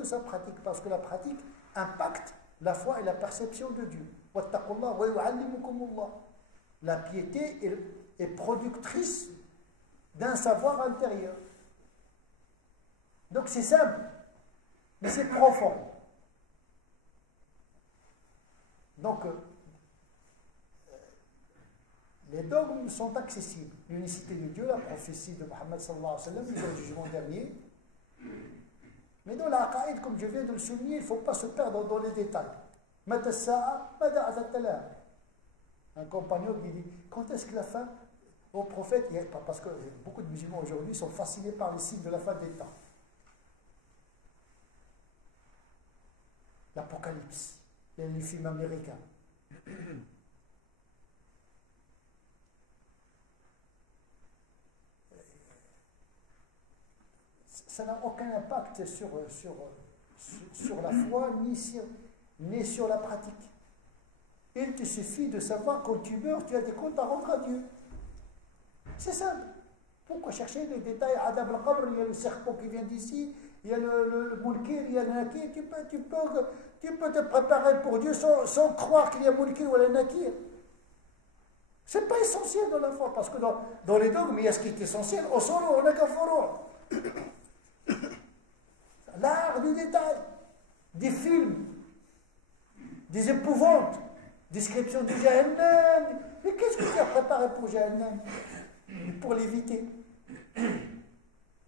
de sa pratique, parce que la pratique impacte la foi et la perception de Dieu. Wattaqullah wa yu'allimukumullah. La piété est productrice d'un savoir intérieur. Donc c'est simple, mais c'est profond. Donc, les dogmes sont accessibles. L'unicité de Dieu, la prophétie de Mohammed sallallahu alayhi wa sallam, le jugement dernier. Mais dans la aqaïd, comme je viens de le souligner, il ne faut pas se perdre dans les détails. Un compagnon qui dit, quand est-ce que la fin au prophète, parce que beaucoup de musulmans aujourd'hui sont fascinés par les signes de la fin des temps. L'Apocalypse, les films américains. Ça n'a aucun impact sur la foi ni sur la pratique. Il te suffit de savoir quand tu meurs, tu as des comptes à rendre à Dieu. C'est simple. Pourquoi chercher les détails? Adab al-Qabr, il y a le serpent qui vient d'ici, il y a le Munkir, il y a le Nakir. Tu peux te préparer pour Dieu sans croire qu'il y a Munkir ou le Nakir. Ce n'est pas essentiel dans la foi, parce que dans les dogmes, il y a ce qui est essentiel. Au solo, on n'a qu'un foro. L'art du détail, des films, des épouvantes, description du Jahannam. Mais qu'est-ce que tu as préparé pour Jahannam? Pour l'éviter.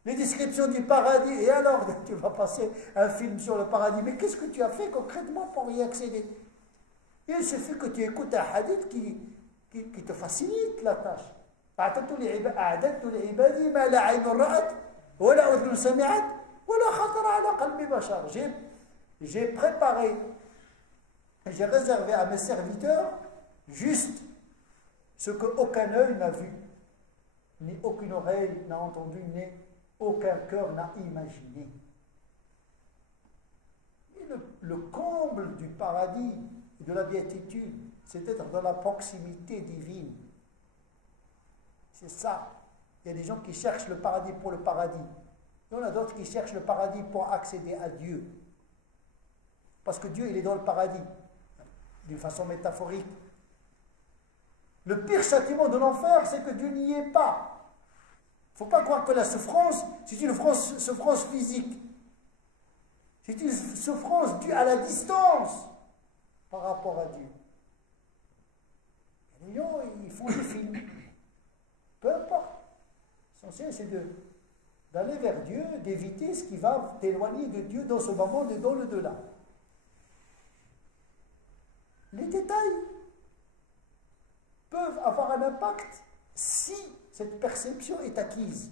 Les descriptions du paradis, et alors tu vas passer un film sur le paradis, mais qu'est-ce que tu as fait concrètement pour y accéder? Il suffit que tu écoutes un hadith qui te facilite la tâche. J'ai préparé, j'ai réservé à mes serviteurs juste ce qu'aucun œil n'a vu, ni aucune oreille n'a entendu, ni aucun cœur n'a imaginé. Et le comble du paradis et de la béatitude, c'est d'être dans la proximité divine. C'est ça. Il y a des gens qui cherchent le paradis pour le paradis. Il y en a d'autres qui cherchent le paradis pour accéder à Dieu. Parce que Dieu, il est dans le paradis, d'une façon métaphorique. Le pire châtiment de l'enfer, c'est que Dieu n'y est pas. Il ne faut pas croire que la souffrance, c'est une souffrance physique. C'est une souffrance due à la distance par rapport à Dieu. Les gens, ils font des films. Peu importe. L'essentiel, c'est d'aller vers Dieu, d'éviter ce qui va t'éloigner de Dieu dans ce moment et dans le delà. Les détails peuvent avoir un impact si cette perception est acquise,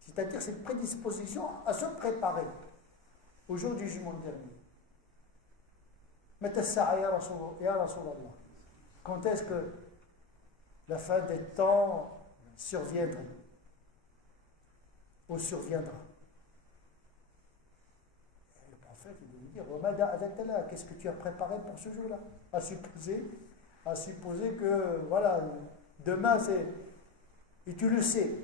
c'est-à-dire cette prédisposition à se préparer au jour du jugement dernier. Quand est-ce que la fin des temps surviendra ou surviendra? Et le prophète il lui dire, qu'est-ce que tu as préparé pour ce jour-là? À supposer que voilà, demain c'est... Et tu le sais.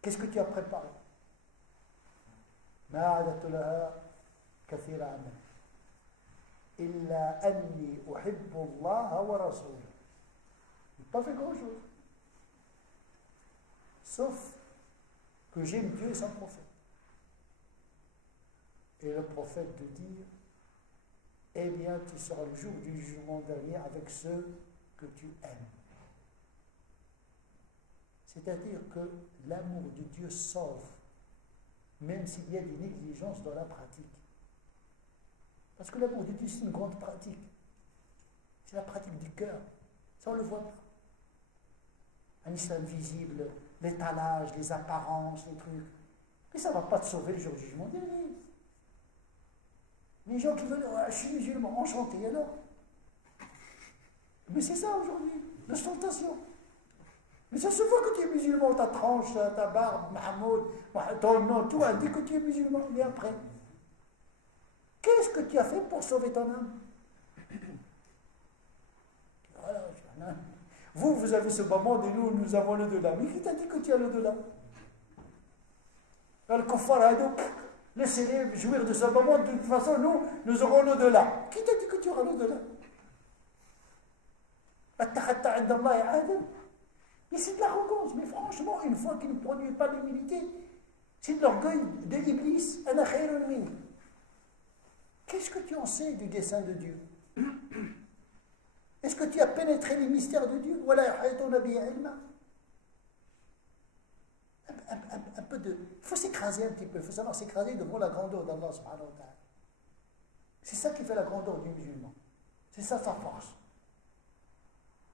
Qu'est-ce que tu as préparé? Je n'ai pas fait grand-chose. Sauf que j'aime Dieu et son prophète. Et le prophète de dire, eh bien, tu seras le jour du jugement dernier avec ceux que tu aimes. C'est-à-dire que l'amour de Dieu sauve, même s'il y a des négligences dans la pratique. Parce que l'amour de Dieu, c'est une grande pratique. C'est la pratique du cœur. Ça, on ne le voit pas. Un islam visible, l'étalage, les apparences, les trucs. Mais ça ne va pas te sauver le jour du jugement dernier. Les gens qui veulent, je suis musulman, enchanté, alors. Mais c'est ça aujourd'hui, l'ostentation. Mais ça se voit que tu es musulman, ta tranche, ta barbe, Mahmoud, ton nom, tout indique que tu es musulman. Mais après, qu'est-ce que tu as fait pour sauver ton âme? Voilà. Vous avez ce moment et nous avons le delà. Mais qui t'a dit que tu as le delà? Le kuffar hadouk, Laissez-les jouir de ce moment. De toute façon, nous aurons l'au-delà. Qui t'a dit que tu auras l'au-delà? Mais c'est de l'arrogance. Mais franchement, une fois qu'il ne produit pas l'humilité, c'est de l'orgueil de l'Iblis. Qu'est-ce que tu en sais du dessein de Dieu? Est-ce que tu as pénétré les mystères de Dieu? Un peu de... Il faut s'écraser un petit peu. Il faut savoir s'écraser devant la grandeur d'Allah subhanahu wa ta'ala. C'est ça qui fait la grandeur du musulman. C'est ça sa force.